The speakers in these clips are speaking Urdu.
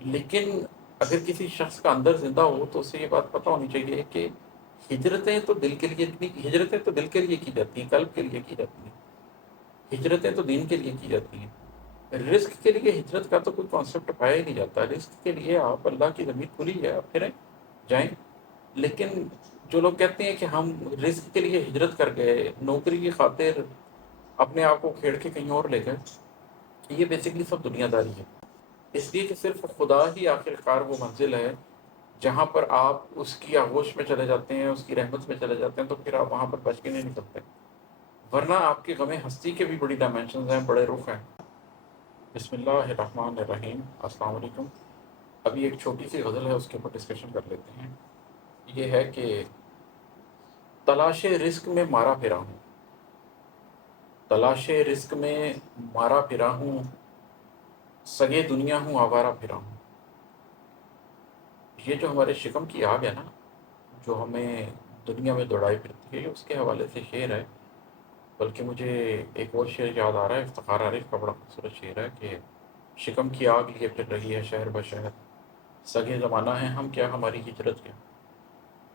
لیکن اگر کسی شخص کا اندر زندہ ہو تو اسے یہ بات پتہ ہونی چاہیے کہ ہجرتیں تو دل کے لیے کی جاتی ہیں، قلب کے لیے کی جاتی ہیں، ہجرتیں تو دین کے لیے کی جاتی ہیں۔ رزق کے لیے ہجرت کا تو کوئی کانسیپٹ پایا ہی نہیں جاتا۔ رزق کے لیے آپ، اللہ کی زمین کھلی ہے، آپ پھریں جائیں۔ لیکن جو لوگ کہتے ہیں کہ ہم رزق کے لیے ہجرت کر گئے، نوکری کی خاطر اپنے آپ کو کھیڑ کے کہیں اور لے گئے، یہ بیسکلی سب دنیا داری ہے۔ اس لیے کہ صرف خدا ہی آخر کار وہ منزل ہے جہاں پر آپ اس کی آغوش میں چلے جاتے ہیں، اس کی رحمت میں چلے جاتے ہیں، تو پھر آپ وہاں پر بچ کے نہیں نکلتے، ورنہ آپ کی غم ہستی کے بھی بڑی ڈائمینشنز ہیں، بڑے رخ ہیں۔ بسم اللہ الرحمن الرحیم۔ السلام علیکم۔ ابھی ایک چھوٹی سی غزل ہے، اس کے اوپر ڈسکشن کر لیتے ہیں۔ یہ ہے کہ تلاش رزق میں مارا پھرا ہوں، تلاش رزق میں مارا پھرا ہوں، سگے دنیا ہوں آوارہ پھرا ہوں۔ یہ جو ہمارے شکم کی آگ ہے نا، جو ہمیں دنیا میں دوڑائی پھرتی ہے، یہ اس کے حوالے سے شعر ہے۔ بلکہ مجھے ایک اور شعر یاد آ رہا ہے، افتخار عارف کا بڑا خوبصورت شعر ہے کہ شکم کی آگ لیے پھر رہی ہے شہر بشہر، سگے زمانہ ہیں ہم کیا ہماری ہجرت کیا۔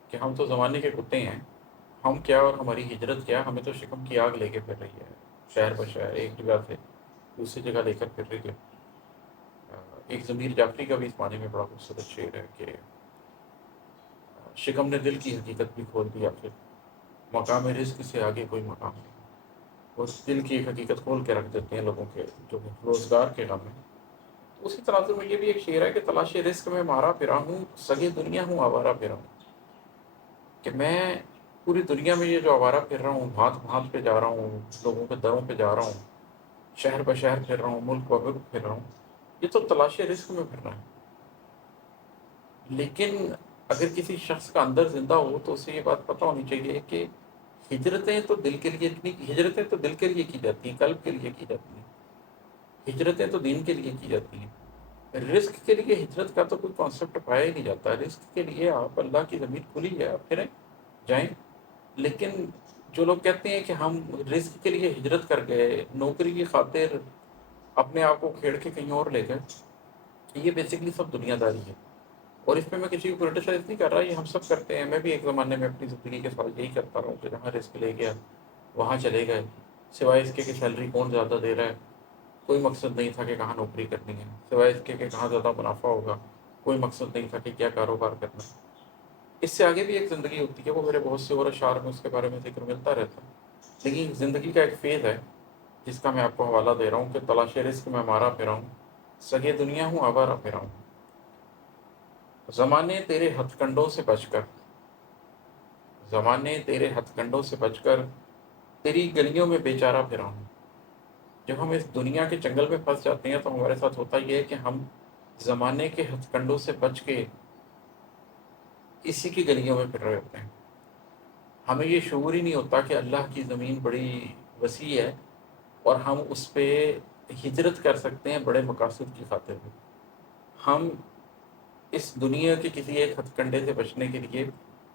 کہ ہم تو زمانے کے کتے ہیں، ہم کیا اور ہماری ہجرت کیا، ہمیں تو شکم کی آگ لے کے پھر رہی ہے شہر بشہر، ایک جگہ سے دوسری جگہ لے کر پھر رہی ہے۔ ایک ضمیر جعفری کا بھی اس معنی میں بڑا خوبصورت شعر ہے کہ شکم نے دل کی حقیقت بھی کھول دیا، پھر مقام رزق سے آگے کوئی مقام نہیں۔ وہ دل کی ایک حقیقت کھول کے رکھ دیتے ہیں لوگوں کے جو روزگار کے غم میں۔ تو اسی تناظر میں یہ بھی ایک شعر ہے کہ تلاش رزق میں مارا پھرا ہوں، سگے دنیا ہوں آوارہ پھرا ہوں۔ کہ میں پوری دنیا میں یہ جو آوارہ پھر رہا ہوں، بھانت بھانت پہ جا رہا ہوں، لوگوں کے دروں پہ جا رہا ہوں، شہر بشہر پھر رہا ہوں، ملک بملک پھر رہا ہوں، یہ تو تلاش رزق میں پھر رہا ہے۔ لیکن اگر کسی شخص کا اندر زندہ ہو تو اسے یہ بات پتہ ہونی چاہیے کہ ہجرتیں تو دل کے لیے کی جاتی ہیں، قلب کے لیے کی جاتی ہیں، ہجرتیں تو دین کے لیے کی جاتی ہیں۔ رزق کے لیے ہجرت کا تو کوئی کانسیپٹ پایا ہی نہیں جاتا۔ رزق کے لیے آپ، اللہ کی زمین کھلی ہے، آپ پھریں جائیں۔ لیکن جو لوگ کہتے ہیں کہ ہم رزق کے لیے ہجرت کر گئے، نوکری کی خاطر اپنے آپ کو کھیڑ کے کہیں اور لے گئے، یہ بیسکلی سب دنیا داری ہے۔ اور اس پہ میں کسی کو کرٹیسائز نہیں کر رہا، یہ ہم سب کرتے ہیں۔ میں بھی ایک زمانے میں اپنی زندگی کے ساتھ یہی کرتا رہا ہوں کہ جہاں رزق لے گیا وہاں چلے گئے، سوائے اس کے کہ سیلری کون زیادہ دے رہا ہے، کوئی مقصد نہیں تھا کہ کہاں نوکری کرنی ہے، سوائے اس کے کہ کہاں زیادہ منافع ہوگا، کوئی مقصد نہیں تھا کہ کیا کاروبار کرنا ہے۔ اس سے آگے بھی ایک زندگی ہوتی ہے، وہ میرے بہت سے اور اشعار میں اس کے بارے میں ذکر ملتا رہتا ہے۔ لیکن زندگی کا ایک فیز ہے جس کا میں آپ کو حوالہ دے رہا ہوں کہ تلاش رزق میں مارا پھرا ہوں، سگے دنیا ہوں آوارہ پھرا ہوں۔ زمانے تیرے ہتھ کنڈوں سے بچ کر، زمانے تیرے ہتھ کنڈوں سے بچ کر تیری گلیوں میں بے چارہ پھرا ہوں۔ جب ہم اس دنیا کے جنگل میں پھنس جاتے ہیں تو ہمارے ساتھ ہوتا یہ ہے کہ ہم زمانے کے ہتھ کنڈوں سے بچ کے اسی کی گلیوں میں پھر رہے ہوتے ہیں۔ ہمیں یہ شعور ہی نہیں ہوتا کہ اللہ کی زمین بڑی وسیع ہے اور ہم اس پہ ہجرت کر سکتے ہیں بڑے مقاصد کی خاطر بھی۔ ہم اس دنیا کے کسی ایک ہتھ کنڈے سے بچنے کے لیے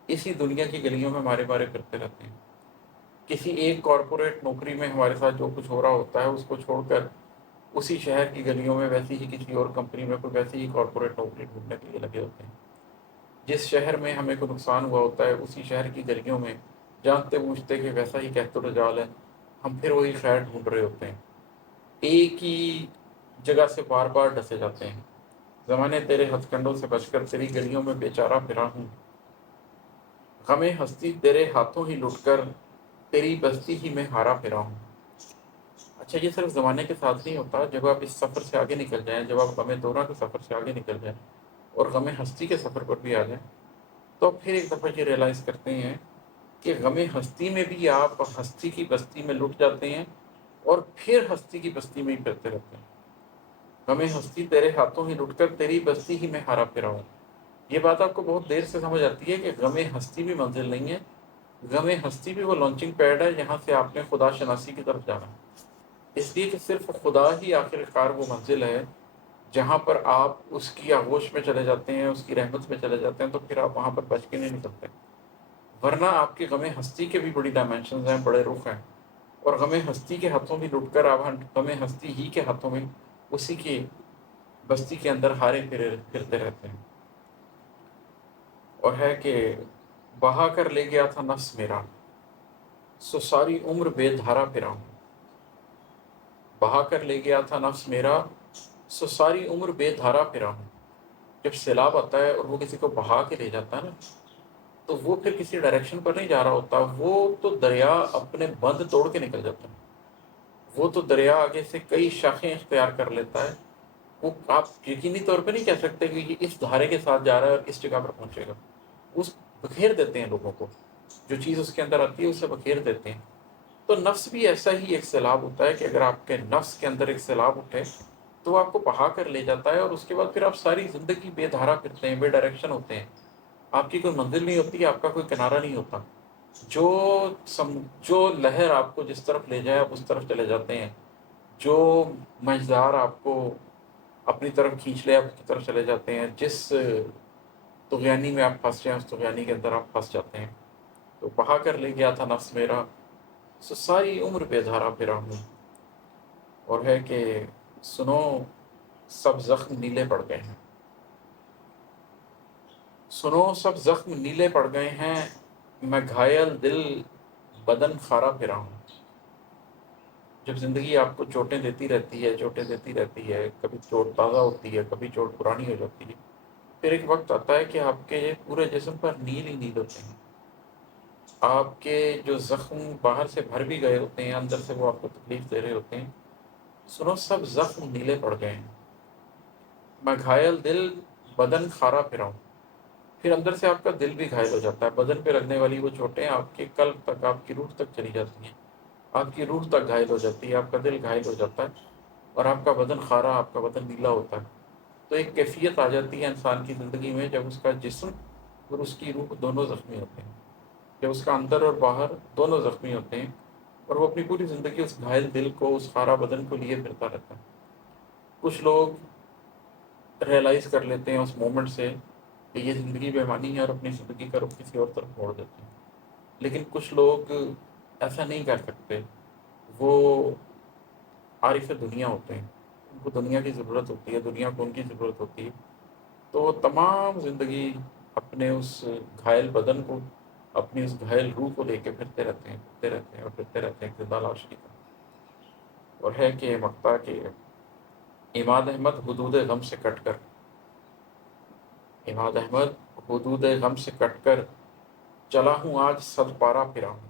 اسی دنیا کی گلیوں میں مارے مارے پھرتے رہتے ہیں۔ کسی ایک کارپوریٹ نوکری میں ہمارے ساتھ جو کچھ ہو رہا ہوتا ہے اس کو چھوڑ کر اسی شہر کی گلیوں میں ویسی ہی کسی اور کمپنی میں کوئی ویسی ہی کارپوریٹ نوکری ڈھونڈنے کے لیے لگے ہوتے ہیں۔ جس شہر میں ہمیں کوئی نقصان ہوا ہوتا ہے اسی شہر کی گلیوں میں جانتے بوجھتے کہ ویسا ہی کہت و رجال ہے، ہم پھر وہی خیر ڈھونڈ رہے ہوتے ہیں، ایک ہی جگہ سے بار بار ڈسے جاتے ہیں۔ زمانے تیرے ہتھ کنڈوں سے بچ کر تیری گلیوں میں بے چارہ پھرا ہوں، غم ہستی تیرے ہاتھوں ہی لٹ کر تیری بستی ہی میں ہارا پھرا ہوں۔ اچھا، یہ صرف زمانے کے ساتھ نہیں ہوتا، جب آپ اس سفر سے آگے نکل جائیں، جب آپ غم دورہ کے سفر سے آگے نکل جائیں اور غم ہستی کے سفر پر بھی آ جائیں، تو پھر ایک دفعہ یہ ریئلائز کرتے ہیں کہ غم ہستی میں بھی آپ ہستی کی بستی میں لٹ جاتے ہیں اور پھر ہستی کی بستی میں ہی پھرتے رہتے ہیں۔ غم ہستی تیرے ہاتھوں ہی لٹ کر تیری بستی ہی میں ہارا پھرا ہوں۔ یہ بات آپ کو بہت دیر سے سمجھ آتی ہے کہ غم ہستی بھی منزل نہیں ہے، غم ہستی بھی وہ لانچنگ پیڈ ہے جہاں سے آپ نے خدا شناسی کی طرف جانا ہے۔ اس لیے کہ صرف خدا ہی آخر کار وہ منزل ہے جہاں پر آپ اس کی آغوش میں چلے جاتے ہیں، اس کی رحمت میں چلے جاتے ہیں، تو پھر آپ وہاں پر بچ کے نہیں نکلتے، ورنہ آپ کی غم ہستی کے بھی بڑی ڈائمینشنز ہیں، بڑے رخ ہیں۔ اور غم ہستی کے ہاتھوں میں لٹ کر آپ غم ہستی ہی کے ہاتھوں میں اسی کی بستی کے اندر ہارے پھرتے رہتے ہیں، اور ہے کہ بہا کر لے گیا تھا نفس میرا، سو ساری عمر بے دھارا پھرا ہوں۔ بہا کر لے گیا تھا نفس میرا، سو ساری عمر بے دھارا پھرا ہوں۔ جب سیلاب آتا ہے اور وہ کسی کو بہا کے لے جاتا ہے نا، تو وہ پھر کسی ڈائریکشن پر نہیں جا رہا ہوتا، وہ تو دریا اپنے بند توڑ کے نکل جاتا ہے، وہ تو دریا آگے سے کئی شاخیں اختیار کر لیتا ہے۔ وہ آپ یقینی طور پہ نہیں کہہ سکتے کہ یہ اس دھارے کے ساتھ جا رہا ہے اور اس جگہ پر پہنچے گا۔ اس بکھیر دیتے ہیں لوگوں کو، جو چیز اس کے اندر آتی ہے اسے بکھیر دیتے ہیں۔ تو نفس بھی ایسا ہی ایک سیلاب ہوتا ہے کہ اگر آپ کے نفس کے اندر ایک سیلاب اٹھے تو وہ آپ کو بہا کر لے جاتا ہے، اور اس کے بعد پھر آپ ساری زندگی بے دھارا پھرتے ہیں، بے ڈائریکشن ہوتے ہیں، آپ کی کوئی منزل نہیں ہوتی، آپ کا کوئی کنارہ نہیں ہوتا۔ جو لہر آپ کو جس طرف لے جائے آپ اس طرف چلے جاتے ہیں، جو مجدار آپ کو اپنی طرف کھینچ لے آپ کی طرف چلے جاتے ہیں، جس طغیانی میں آپ پھنس جائیں اس طغیانی کے اندر آپ پھنس جاتے ہیں۔ تو بہا کر لے گیا تھا نفس میرا، سو ساری عمر بے دھارا پھرا ہوں۔ اور ہے کہ سنو سب زخم نیلے پڑ گئے ہیں، سنو سب زخم نیلے پڑ گئے ہیں، میں گھائل دل بدن خارا پھرا ہوں۔ جب زندگی آپ کو چوٹیں دیتی رہتی ہے، چوٹیں دیتی رہتی ہے، کبھی چوٹ تازہ ہوتی ہے، کبھی چوٹ پرانی ہو جاتی ہے، پھر ایک وقت آتا ہے کہ آپ کے پورے جسم پر نیل ہی نیل ہوتے ہیں، آپ کے جو زخم باہر سے بھر بھی گئے ہوتے ہیں، اندر سے وہ آپ کو تکلیف دے رہے ہوتے ہیں۔ سنو سب زخم نیلے پڑ گئے ہیں، میں گھائل دل بدن خارا پھرا ہوں۔ پھر اندر سے آپ کا دل بھی گھائل ہو جاتا ہے، بدن پہ لگنے والی وہ چوٹیں آپ کے قلب تک، آپ کی روح تک چلی جاتی ہیں، آپ کی روح تک گھائل ہو جاتی ہے، آپ کا دل گھائل ہو جاتا ہے، اور آپ کا بدن خارا، آپ کا بدن نیلا ہوتا ہے۔ تو ایک کیفیت آ جاتی ہے انسان کی زندگی میں جب اس کا جسم اور اس کی روح دونوں زخمی ہوتے ہیں، جب اس کا اندر اور باہر دونوں زخمی ہوتے ہیں، اور وہ اپنی پوری زندگی اس گھائل دل کو، اس خارا بدن کو لیے پھرتا رہتا ہے۔ کچھ لوگ ریئلائز کر لیتے ہیں اس مومنٹ سے کہ یہ زندگی بے معنی ہے اور اپنی زندگی کا رخ کسی اور طرف موڑ دیتے ہیں، لیکن کچھ لوگ ایسا نہیں کر سکتے، وہ عارف دنیا ہوتے ہیں، ان کو دنیا کی ضرورت ہوتی ہے، دنیا کو ان کی ضرورت ہوتی ہے، تو وہ تمام زندگی اپنے اس گھائل بدن کو، اپنی اس گھائل روح کو لے کے پھرتے رہتے ہیں، پھرتے رہتے ہیں اور پھرتے رہتے ہیں زندہ لاش کی طرح۔ اور ہے کہ مقتا کہ عماد احمد حدود غم سے کٹ کر، عماد احمد حدود غم سے کٹ کر چلا ہوں آج صد پارہ پھرا ہوں۔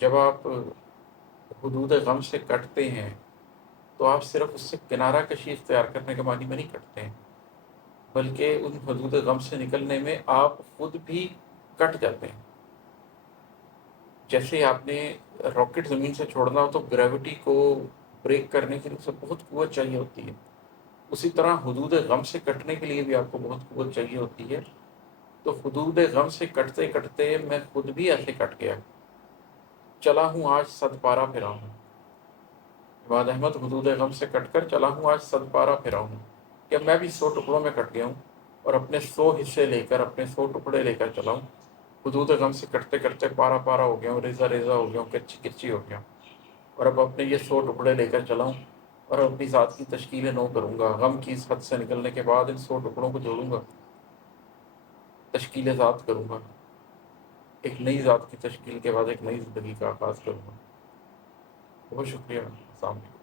جب آپ حدود غم سے کٹتے ہیں تو آپ صرف اس سے کنارہ کشی اختیار کرنے کے معنی میں نہیں کٹتے ہیں، بلکہ ان حدود غم سے نکلنے میں آپ خود بھی کٹ جاتے ہیں۔ جیسے آپ نے راکٹ زمین سے چھوڑنا ہو تو گریوٹی کو بریک کرنے کے لیے اسے بہت قوت چاہیے ہوتی ہے، اسی طرح حدود غم سے کٹنے کے لیے بھی آپ کو بہت قوت چاہیے ہوتی ہے۔ تو حدود غم سے کٹتے کٹتے میں خود بھی ایسے کٹ گیا، چلا ہوں آج صد پارہ پھرا ہوں۔ عماد احمد حدود غم سے کٹ کر چلا ہوں آج صد پارہ پھرا ہوں، کہ میں بھی 100 ٹکڑوں میں کٹ گیا ہوں اور اپنے 100 حصے لے کر، اپنے 100 ٹکڑے لے کر چلا ہوں۔ حدود غم سے کٹتے کٹتے پارہ پارہ ہو گیا ہوں، ریزہ ریزہ ہو گیا ہوں، کچی کچی ہو گیا ہوں، اور اب اپنے یہ 100 ٹکڑے لے کر چلا ہوں، اور اپنی ذات کی تشکیلیں نو کروں گا۔ غم کی اس حد سے نکلنے کے بعد ان 100 ٹکڑوں کو جوڑوں گا، تشکیل ذات کروں گا، ایک نئی ذات کی تشکیل کے بعد ایک نئی زندگی کا آغاز کروں گا۔ بہت شکریہ، السلام علیکم۔